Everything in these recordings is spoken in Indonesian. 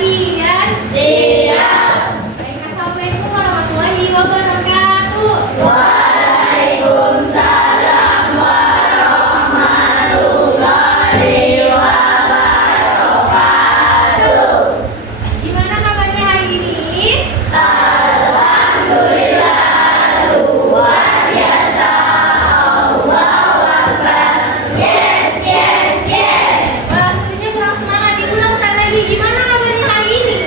latihan? Siap. Baik, assalamualaikum warahmatullahi wabarakatuh. Waalaikumsalam warahmatullahi wabarakatuh. Gimana kabarnya hari ini? Alhamdulillah luar biasa. Allahu Akbar. Yes, yes, yes. Waktunya kurang semangat, diulang sekali lagi. Gimana kabarnya hari ini?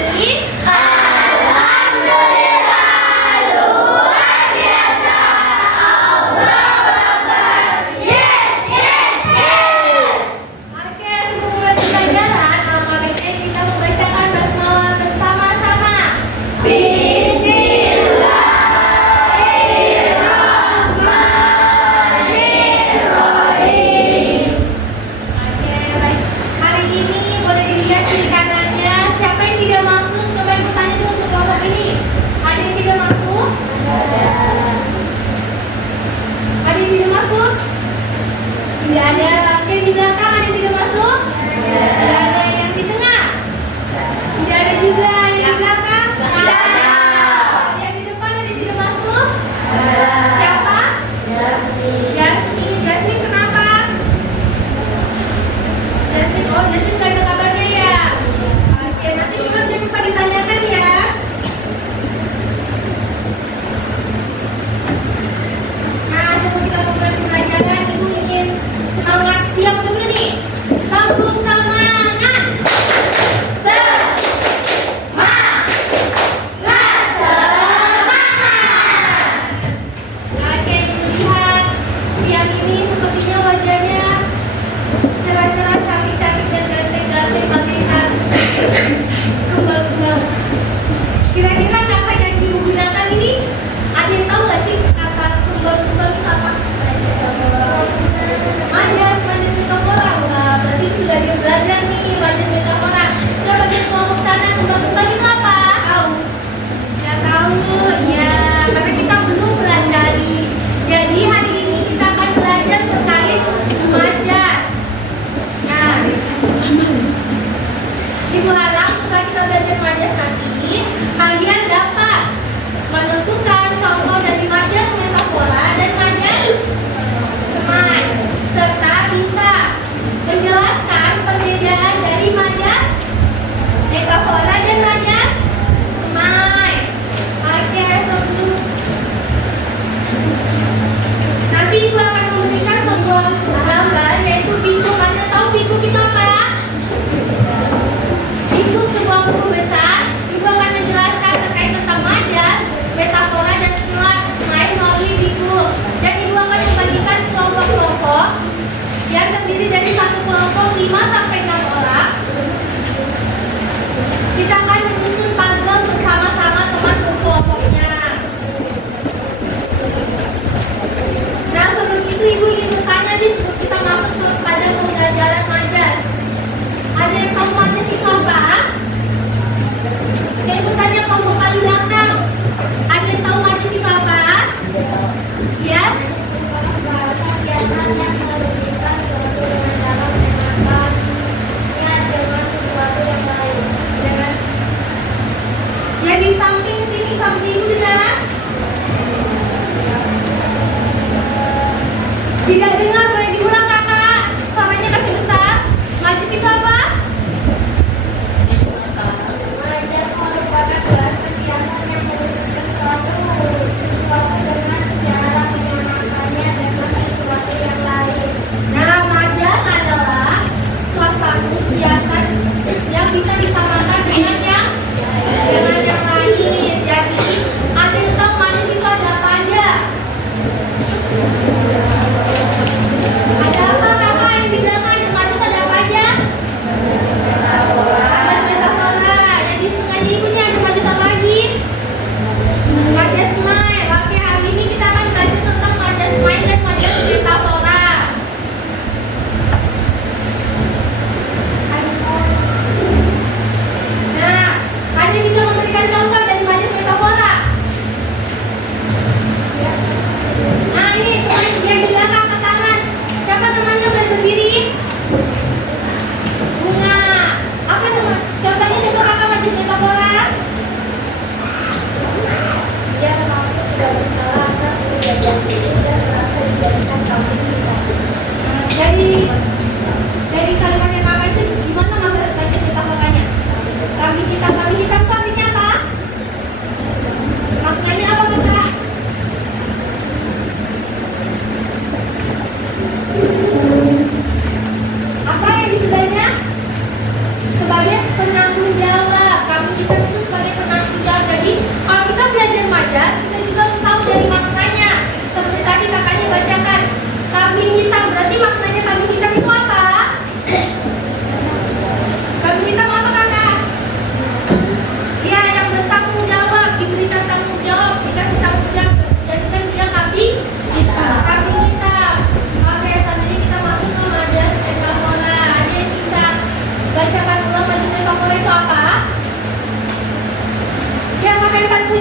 Alhamdulillah luar biasa. Allahu Akbar. Yes, yes, yes. Oke, sebelum mulai pembelajaran, alangkah baiknya kita membacakan basmalah bersama-sama. Bismillahirrahmanirrahim. Oke, baik. Hari ini boleh dilihat kiri kanannya. Siapa yang tidak masuk? Coba ibu tanya dulu untuk kelompok ini. Ada yang tidak masuk? Ada yang tidak masuk? Tidak ada. Oke, di belakang ada yang tidak masuk? Tidak ada. Yang di tengah? Tidak ada juga. Yang di belakang? Tidak ada. Yang di depan ada yang tidak masuk? Siapa? Jasmine. Jasmine kenapa? Jasmine, oh Jasmine nggak ada kabarnya ya? Oke, nanti kita jangan lupa ditanyakan ya. Nah, sebelum kita mulai pembelajaran, ibu ingin semangat siap dulu nih. Kampung semangat. Oke, ibu lihat siang ini sepertinya wajahnya cerah-cerah, cantik-cantik dan ganteng-ganteng bagaikan kembang-kembang. Kira-kira kata yang ibu gunakan ini ada yang tahu nggak sih kata kembang-kembang itu apa? Majas metafora. Wah, berarti sudah dia belajar nih majas metafora. Coba di kelompok sana kembang-kembang itu apa? Tahu? Nggak tahu ya, karena kita belum pelajari. Jadi hari ini kita akan belajar terkait majas. Nah, Ibu harap setelah kita belajar majas nanti, kalian dapat menentukan contoh dari majas metafora dan majas semai, serta bisa menjelaskan perbedaan dari majas metafora dan majas semai. Oke, sebelum nanti Ibu akan memberikan sebuah gambar yaitu bingkuk. Anda tahu bingkuk itu apa? Bingkuk sebuah buku besar. Ibu akan menjelaskan terkait tentang majas, metafora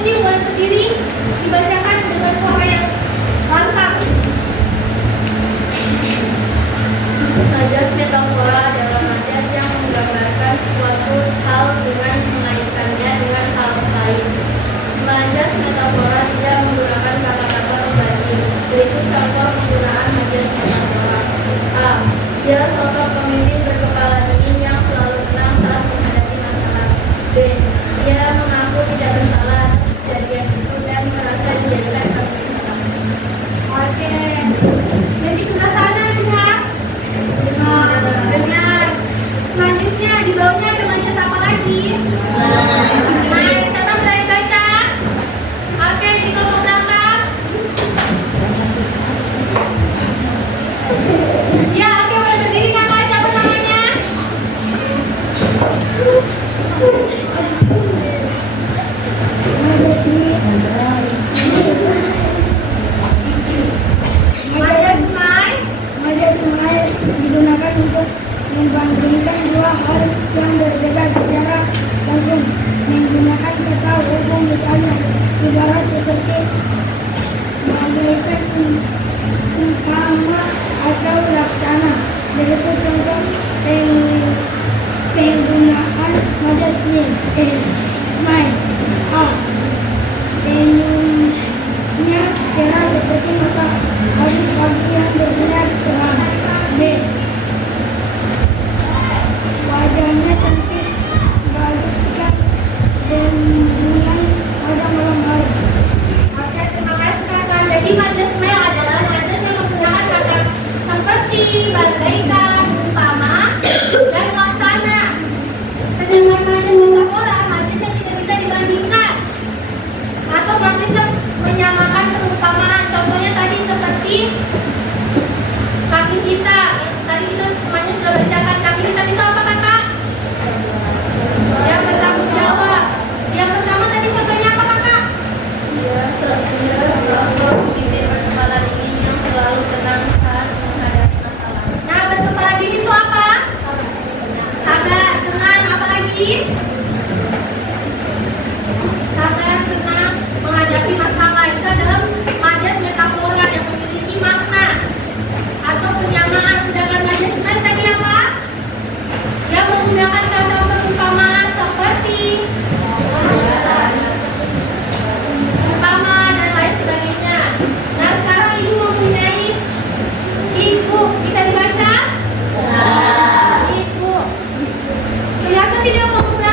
kunci mulai berdiri dibacakan dengan suara yang lantang. Majas metafora adalah majas yang menggambarkan suatu hal dengan mengaitkannya dengan hal lain. Majas metafora tidak menggunakan kata-kata pembanding. Berikut contoh penggunaan majas metafora. A. Dia sosok pemimpin berkepala dingin yang selalu tenang saat menghadapi masalah. B. Dia mengaku tidak bersalah atas kejadian itu dan merasa dijadikan kambing hitam. Oke. Jadi sebelah sana juga. Dengar. Selanjutnya di bawahnya ada majas apa lagi? Nah, coba mulai baca. Oke, di kelompok belakang. Ya, oke, mulai berdiri kakak. Siapa namanya? Majas Mai. Majas Smile digunakan untuk membandingkan dua hal yang berbeda secara langsung menggunakan kata hubung, misalnya ibarat seperti bagaikan umpama atau laksana. Berikut contoh penggunaan majas smile. A. Senyumnya cerah seperti matahari pagi yang bersinar terang. B. Wajahnya cantik bagaikan rembulan pada malam hari. Oke, terima kasih kakak. Jadi majas Mai adalah majas yang menggunakan kata seperti, bagaikan, umpama, dan laksana. Sedangkan majas metafora, majas yang tidak bisa dibandingkan atau majas yang menyamakan perumpamaan. Contohnya tadi seperti kambing hitam. Yang tadi kita semuanya sudah bacakan. Kambing hitam itu apa kakak? Yang bertanggung jawab. Yang pertama tadi fotonya apa kakak? Dia sosok pemimpin berkepala dingin yang selalu tenang saat menghadapi masalah. Nah, berkepala dingin itu apa? Sabar, tenang, apa lagi? Sabar, tenang, menghadapi masalah. Itu adalah majas metafora yang memiliki makna atau penyamaan. Sedangkan majas Smile tadi apa? Yang menggunakan kata perumpamaan seperti umpama dan lain sebagainya. Nah, sekarang ibu mempunyai ibu. Bisa dibaca? Ibu. Kelihatan tidak kelompok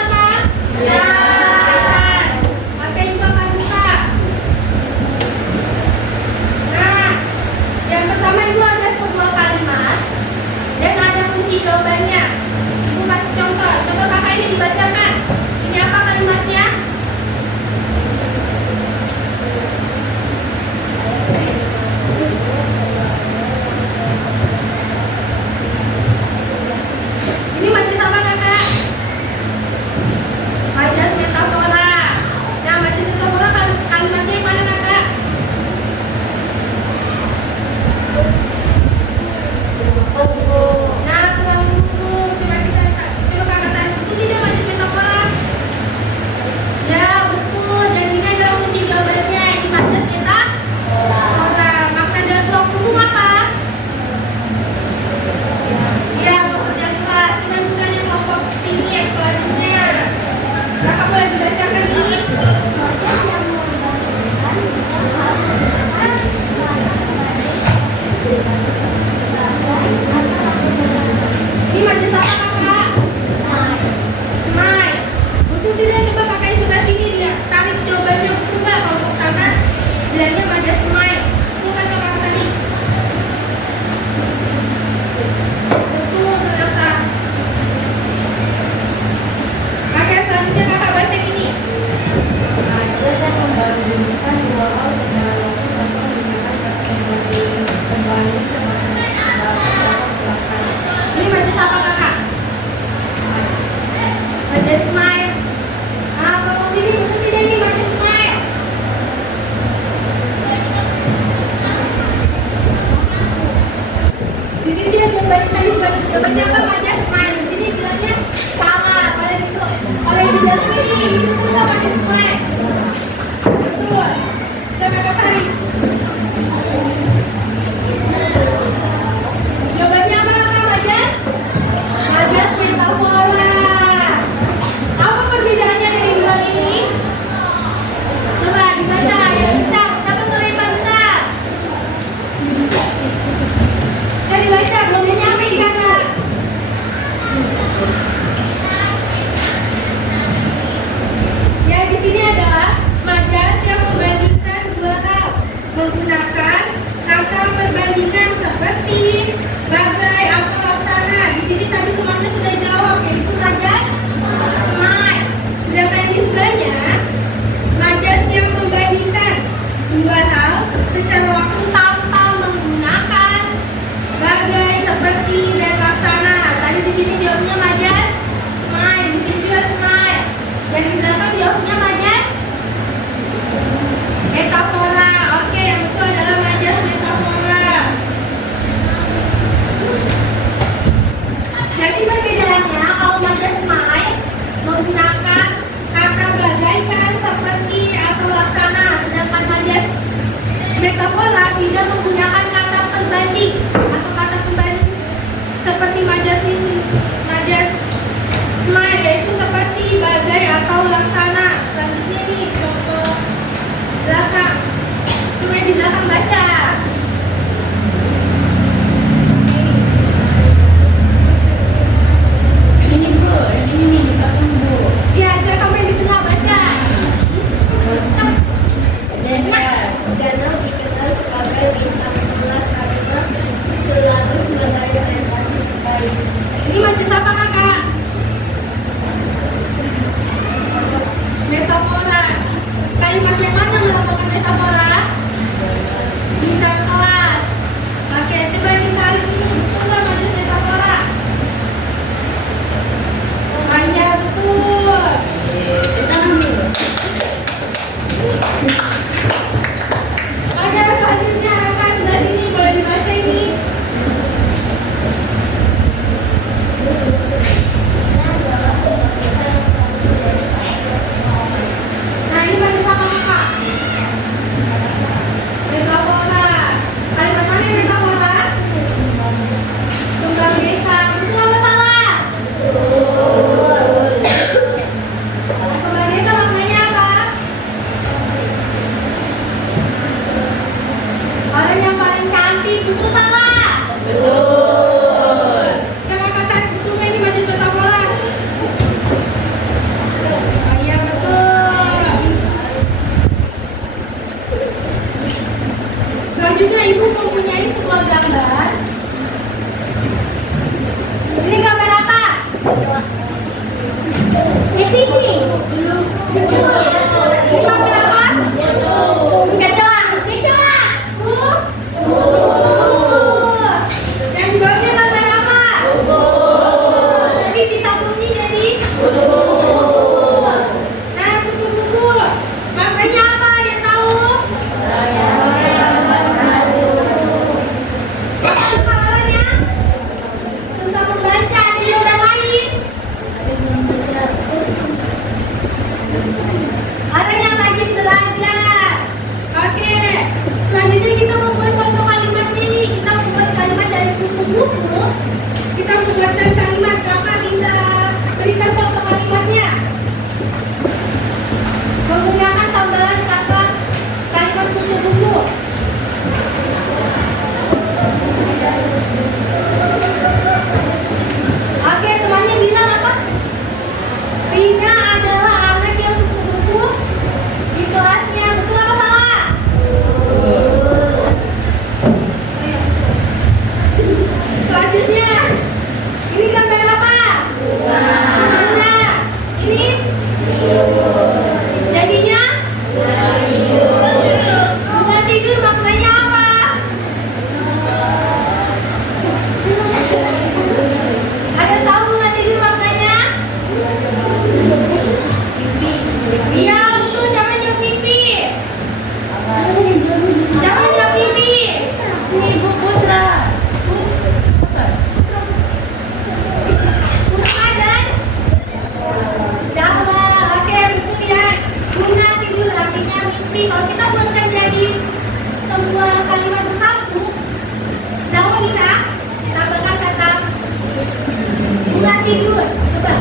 Jadinya adalah anak yang tutup buku di kelasnya. Betul apa salah? Selanjutnya, ini gambar apa? Bunga. Ini? Jadinya? Bunga tidur maknanya apa? Ada tahu bunga tidur maknanya? Iya betul, siapa yang jawab mimpi? Siapa yang jawab mimpi? Ibu Putra. Ramadan? Salah, oke betul ya. Bunga tidur artinya mimpi. Kalau kita buatkan jadi sebuah kalimat bersatu, Jawa bisa tambahkan kata bunga tidur. Coba.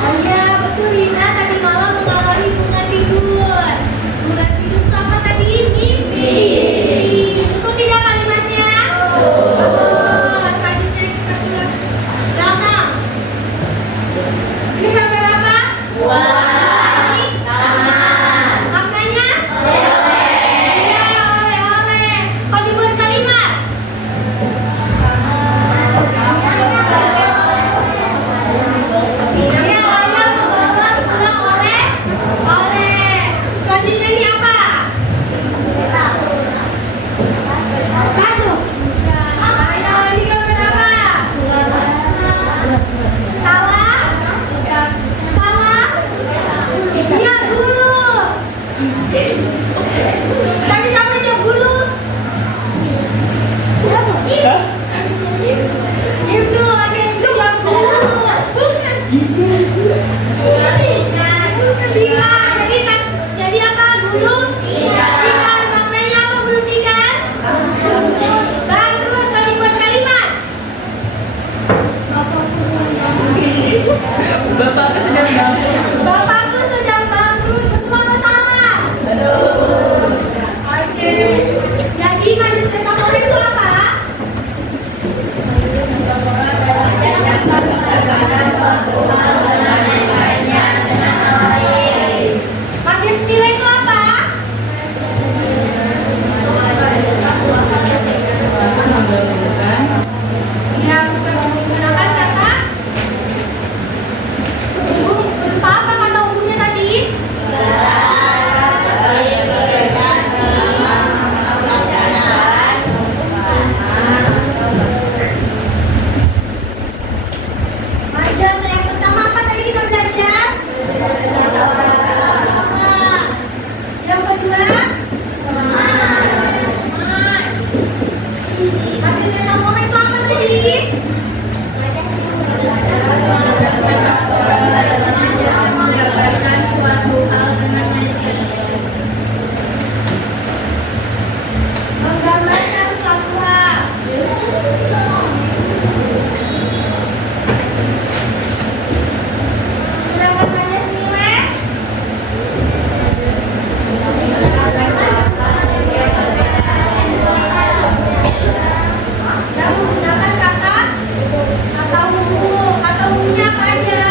Oh iya, betul Rina tadi malam mengalami bunga tidur. Bunga tidur itu apa tadi? Mimpi. Betul tidak kalimatnya? Betul. Selanjutnya kita ke belakang. Ini gambar apa? Ini? Maknanya? Iya, oleh-oleh. Kalau dibuat kalimat? Iya, ayah membawa pulang oleh. Selanjutnya ini apa? Ayo, ini gambar apa? Salah? Salah? Iya, gulu. Tapi siapa yang jawab gulu? Ibnu, ada yang jawab gulu. Tiga, jadi apa gulu? Ikan, maknanya apa gulu ikan? Bangkrut, kalau dibuat kalimat. Bapakku sedang bangkrut, betul apa salah? Oke. Jadi majelis metafora itu apa? Majelis nilai itu apa? Yang menggunakan kata berupa apa kata umumnya tadi? Majelis yang pertama apa tadi kita belajar? Yang kedua? Majelis metafora itu apa tadi? Menggambarkan suatu hal. Sedangkan majelis nilai yang menggunakan kata umum. Kata umumnya apa aja?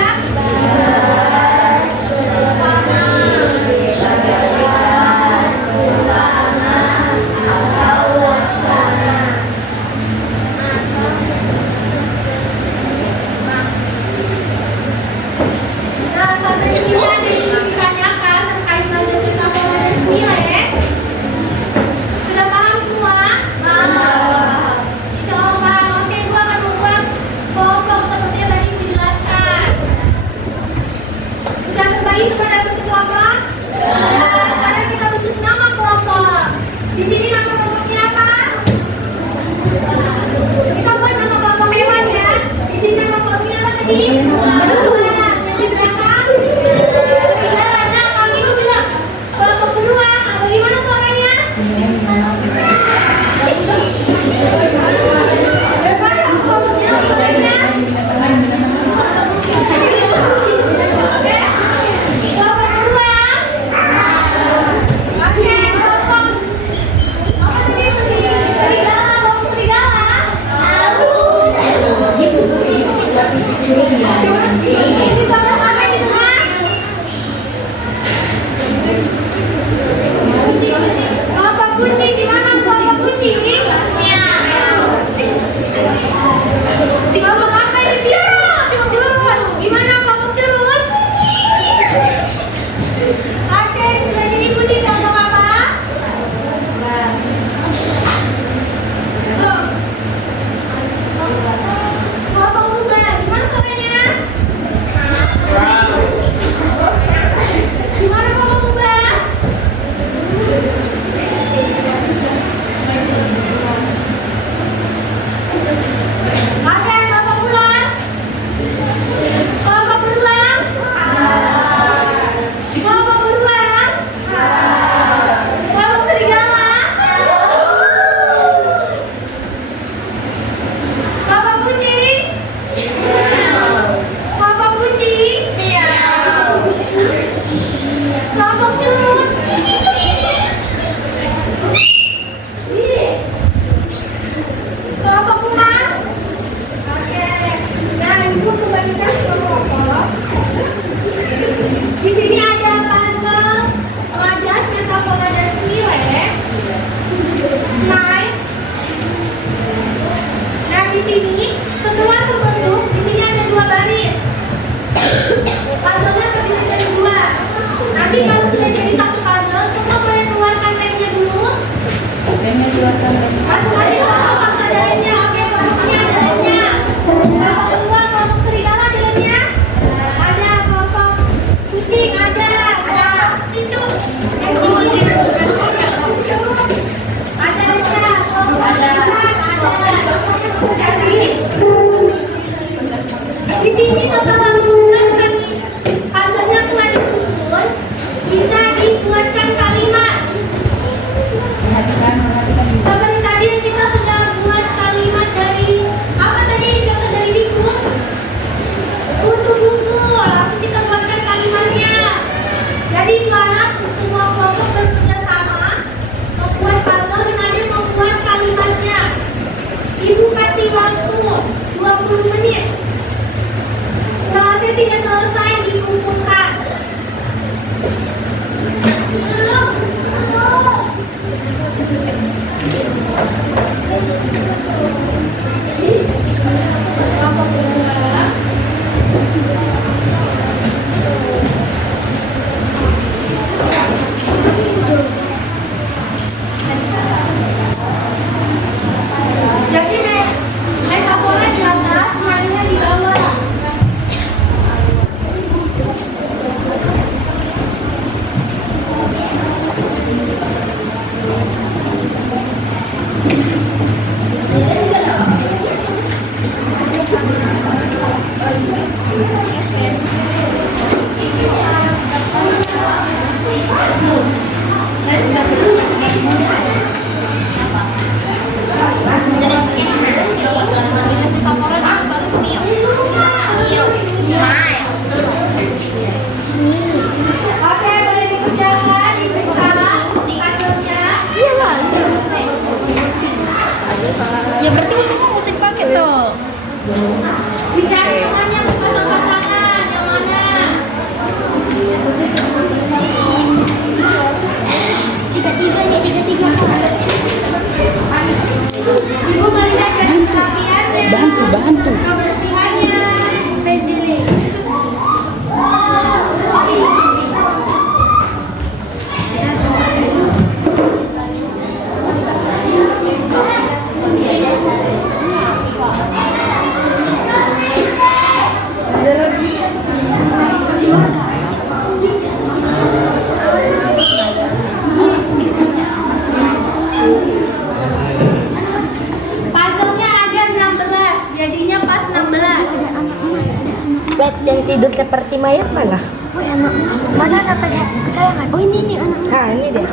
seperti mayat mana? Oh, anak mana anak kesayangan? Oh ini anak. Nah ini dia.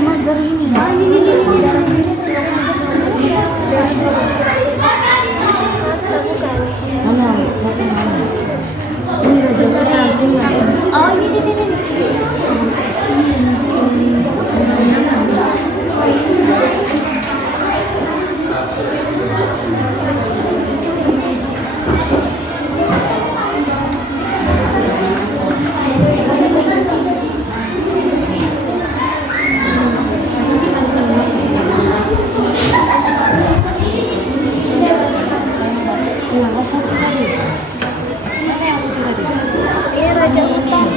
Mas baru ini. Oh ini. Mana? Ini raja langsung ya. Oh ini. Ini raja hutan.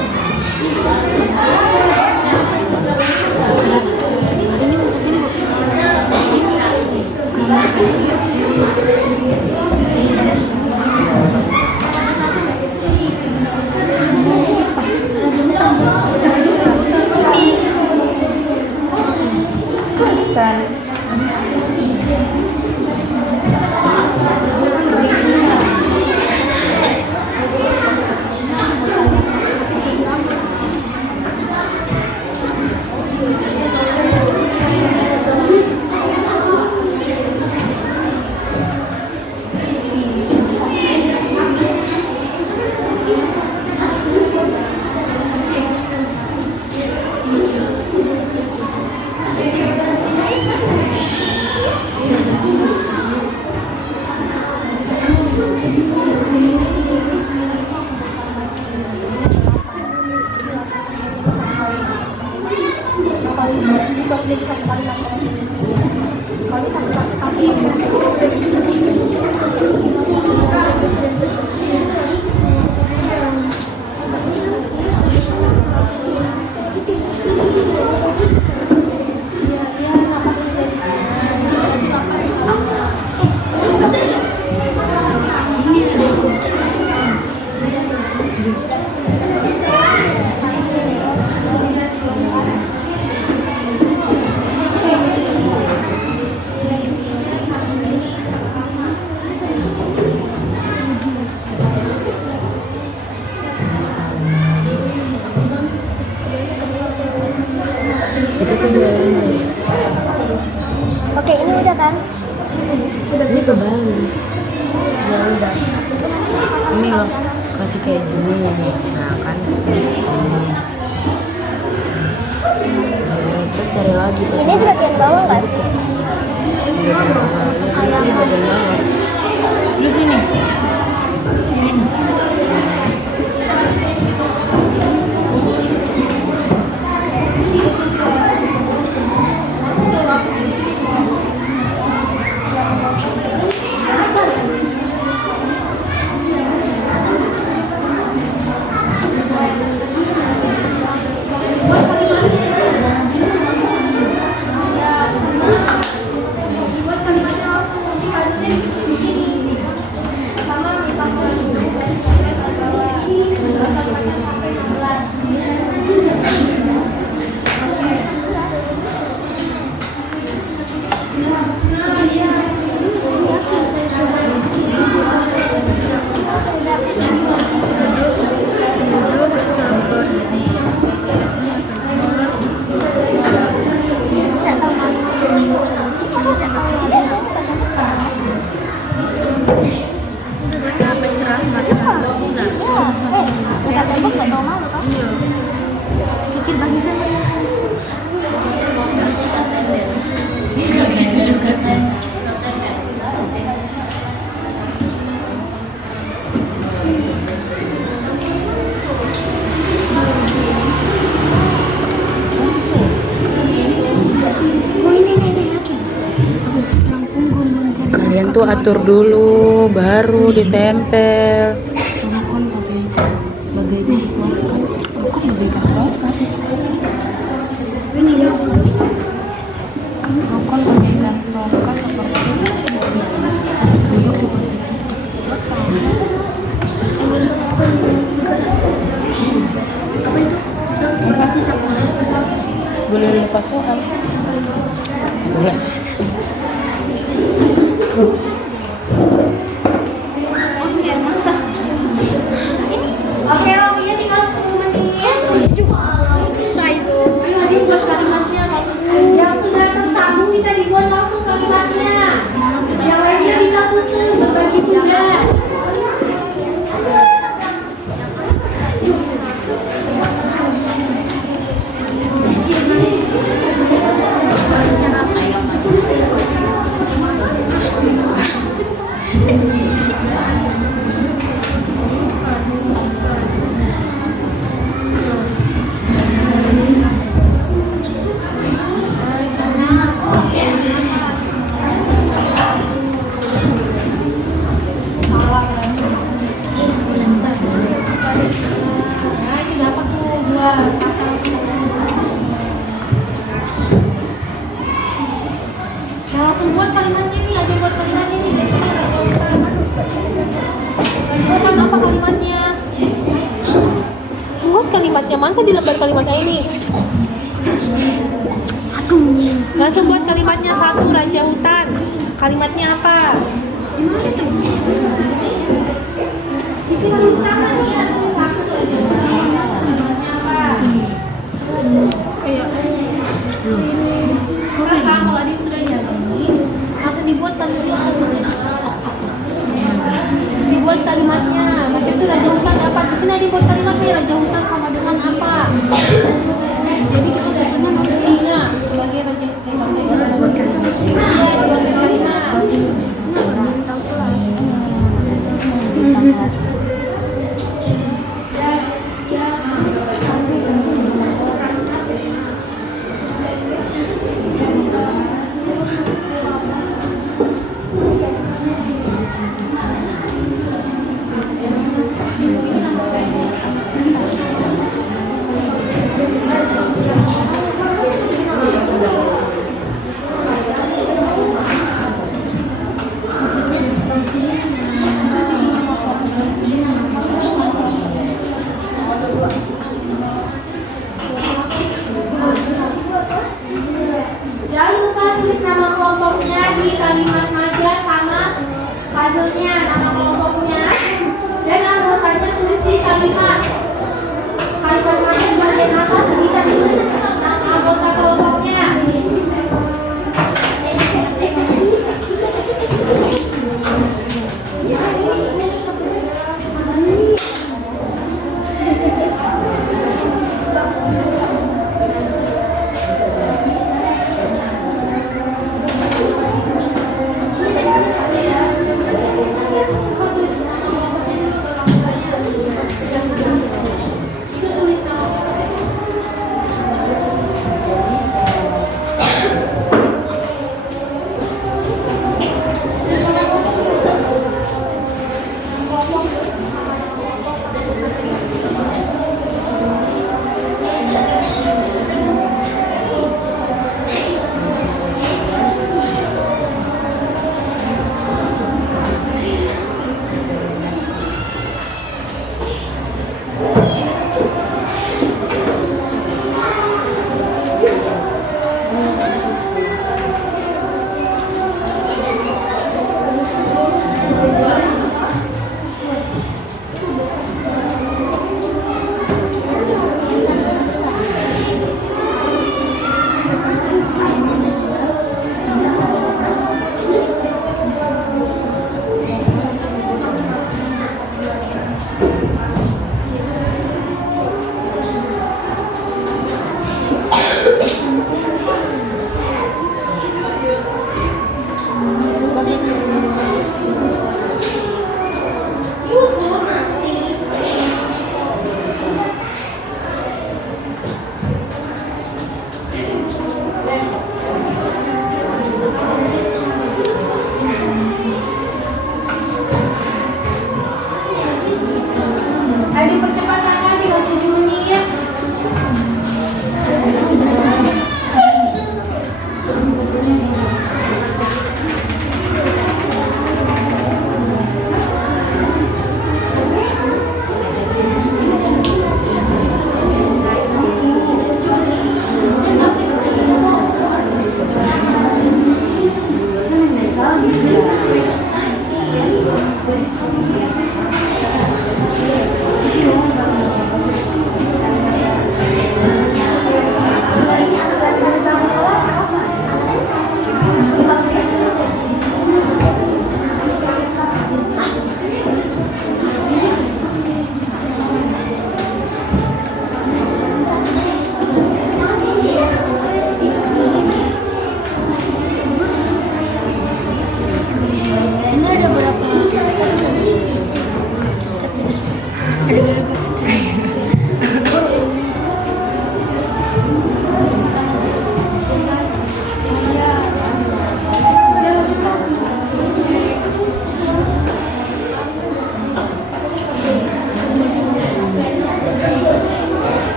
Oke, ini udah kan? Ini ke Bali. Ya udah. Ini loh kasih kayak gini ya nih. Nah kan. Terus cari lagi. Ini di bagian bawah nggak sih? Ini bagian bawah. Di sini. Kalian tuh atur dulu, baru ditempel. Ini ya. Rokok bagaikan tongkat seperti duduk seperti Boleh lepas soal. Boleh. Nah, ini dapat tuh dua. Nah, langsung buat kalimatnya nih, aja buat kalimatnya nih. Dari sini Raja Hutan. Raja Hutan apa kalimatnya? Buat kalimatnya, mana tadi lebar kalimatnya ini? Langsung buat kalimatnya satu, Raja Hutan. Kalimatnya apa? Di sini harus sama nih, harus satu Raja Hutan. Kalimatnya apa? Kurang kan kalau ada yang sudah jadi, langsung dibuat kalimatnya. Dibuat kalimatnya. Macam itu Raja Hutan apa? Di sini ada dibuat kalimatnya. Raja Hutan sama dengan apa? Jadi kita susunnya singa sebagai Raja Hutan. Iya, dibuatkan kalimat. Jangan lupa tulis nama kelompoknya di kalimat maja sama puzzle-nya, nama kelompoknya. Dan anggotanya tulis di kalimat. Kalimat maja di bagian atas bisa ditulis nama anggota kelompoknya.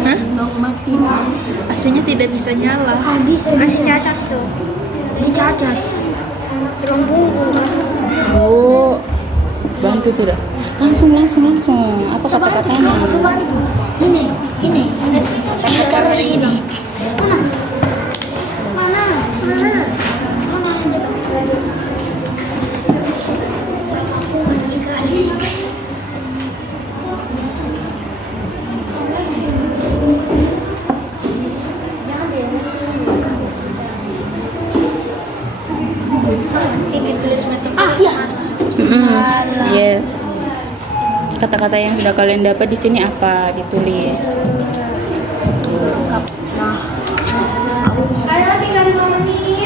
Hah? AC-nya tidak bisa nyala. Bisa Masih cacat tuh. dicacat. Tulang punggung. Oh, bantu tidak? Langsung. Apa kata-katanya? Aku bantu. Ini. Ada taruh sini. Mana? Aku mandi kali. Ini tulis metaforis Iya. Mas. Yes. Kata-kata yang sudah kalian dapat di sini apa? Ditulis. Ayo tinggal di bawah sini.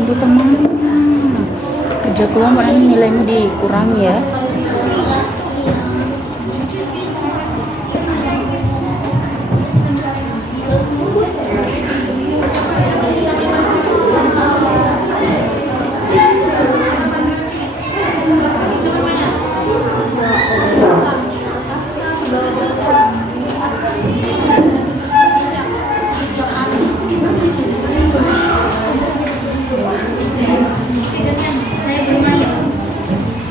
Udah kemana? Kerja kelompok nanti nilaimu dikurangi ya.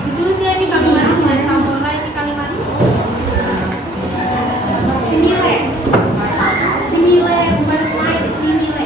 Ditulis ya ini kalimat metafora, ini kalimat simile. Simile bukan slide, simile.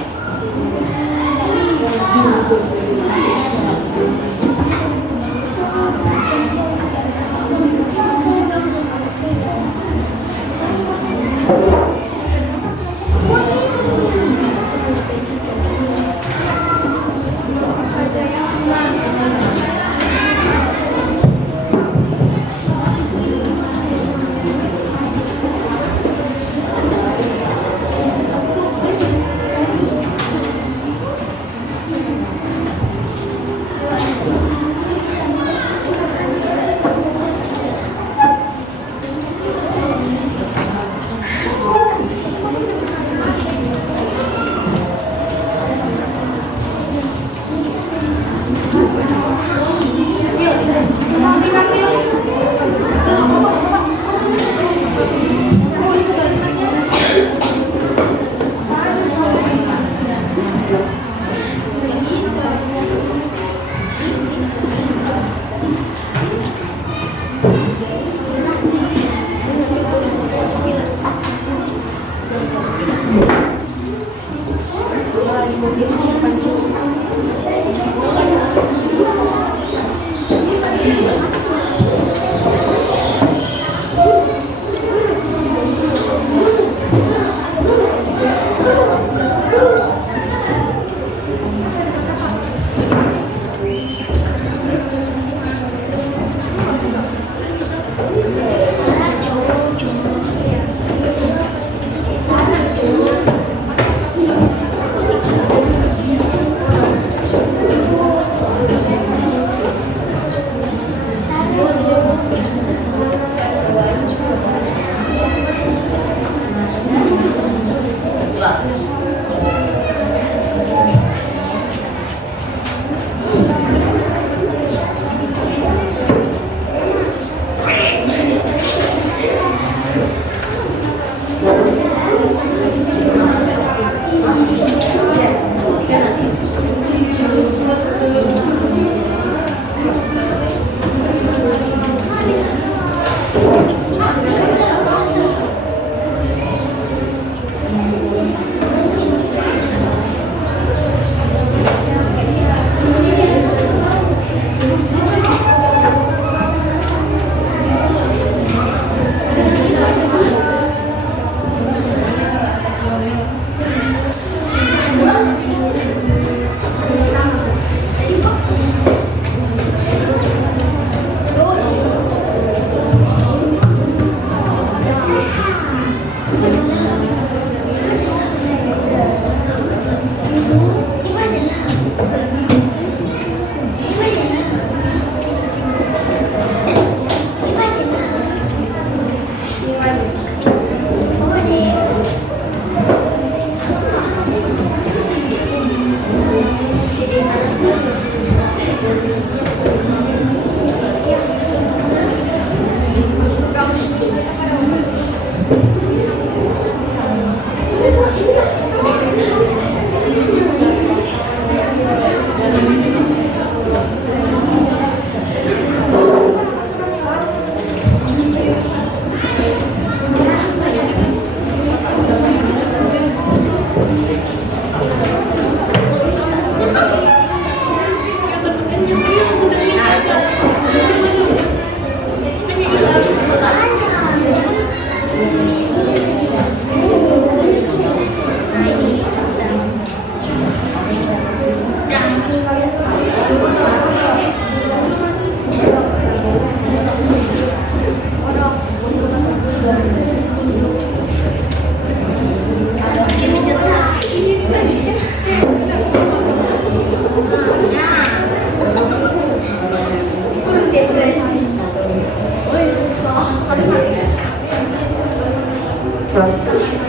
Raja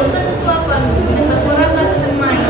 Utan itu apa? Metafora nggak semai?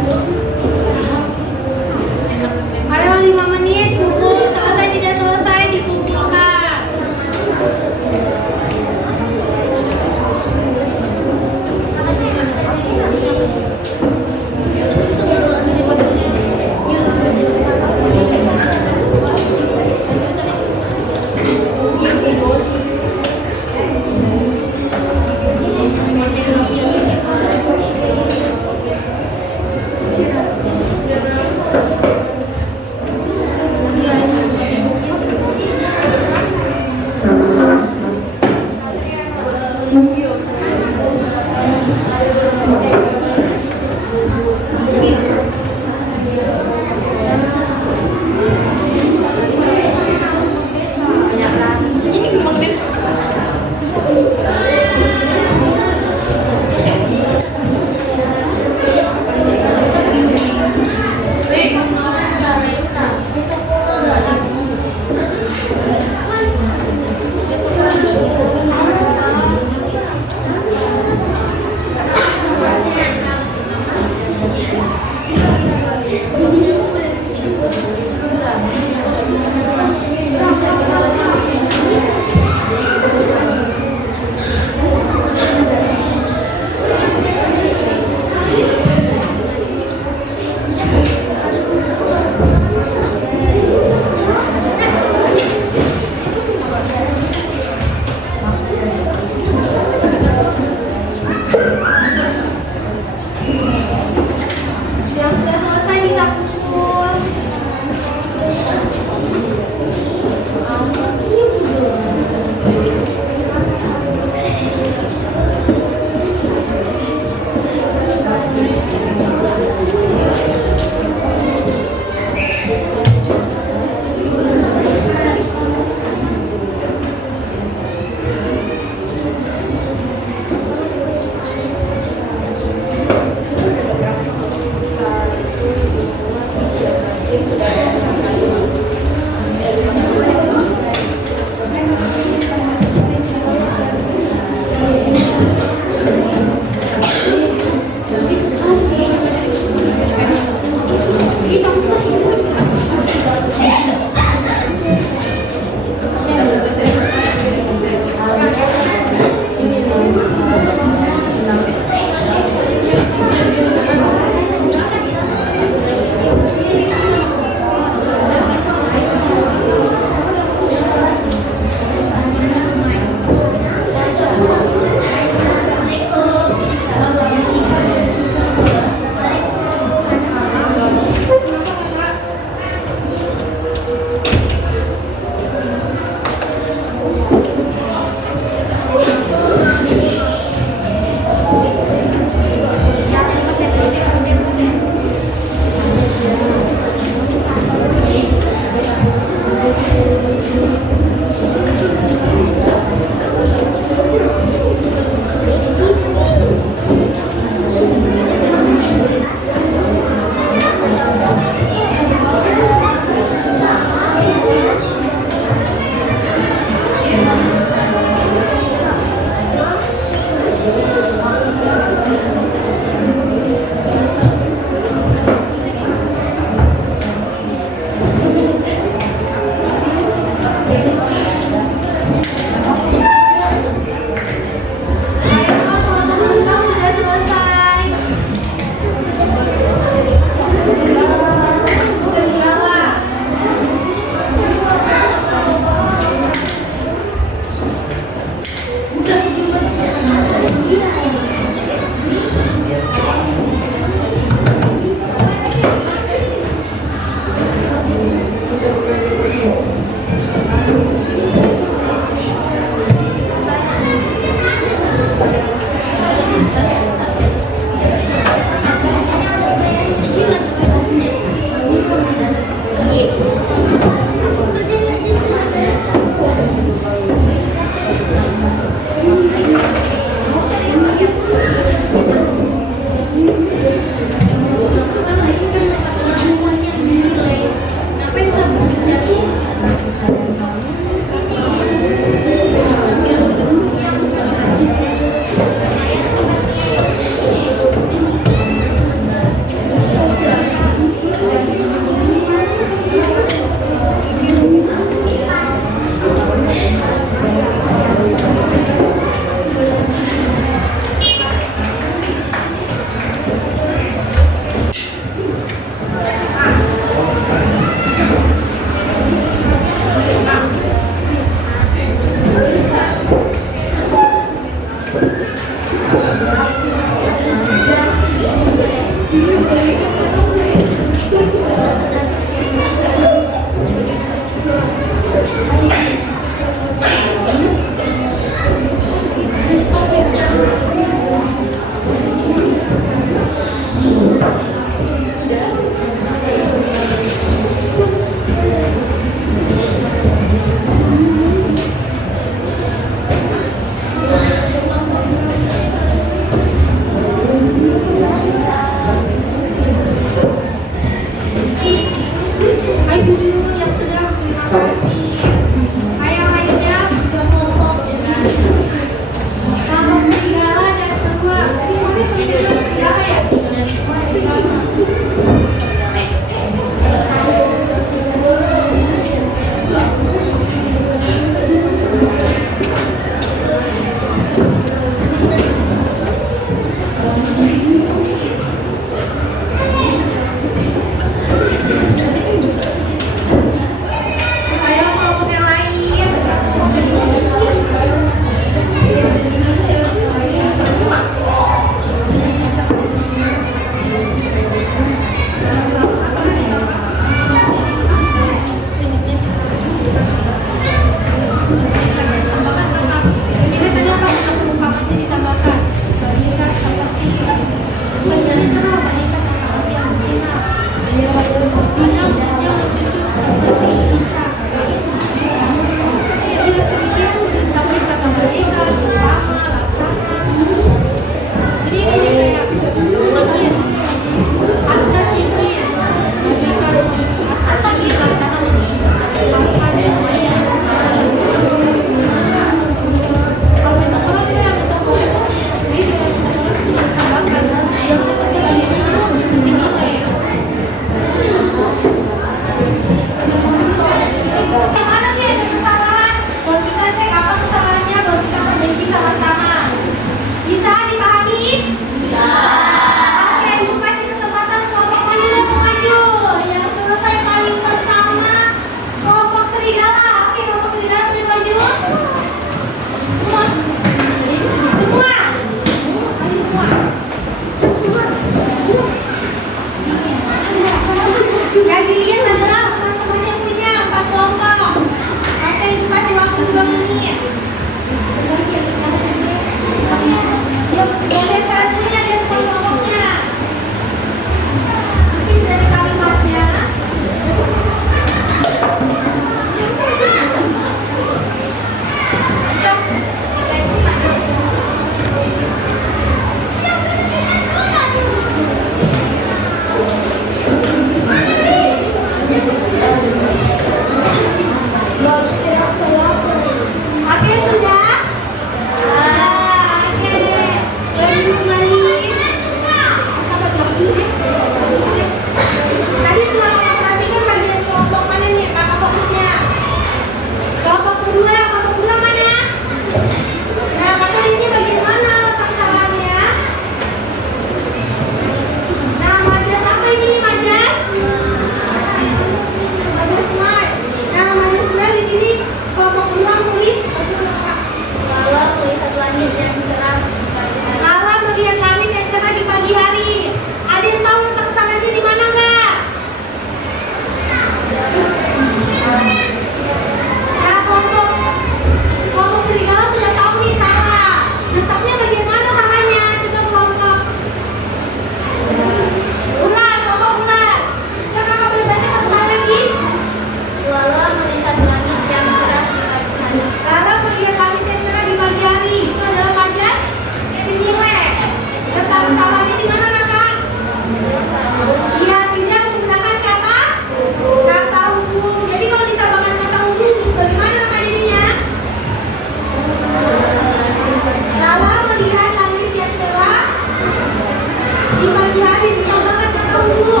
Di pagi hari susah banget nggak tahu dulu.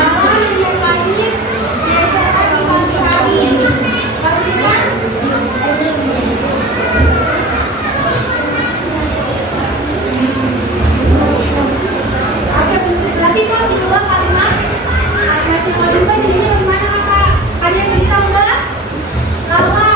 Kalau yang lain biasakan di pagi hari. Pasti kan? Oke, berarti kok di luar kalimat hati-hati kalau jumpa jadinya gimana kakak? Ada yang bisa enggak? Lala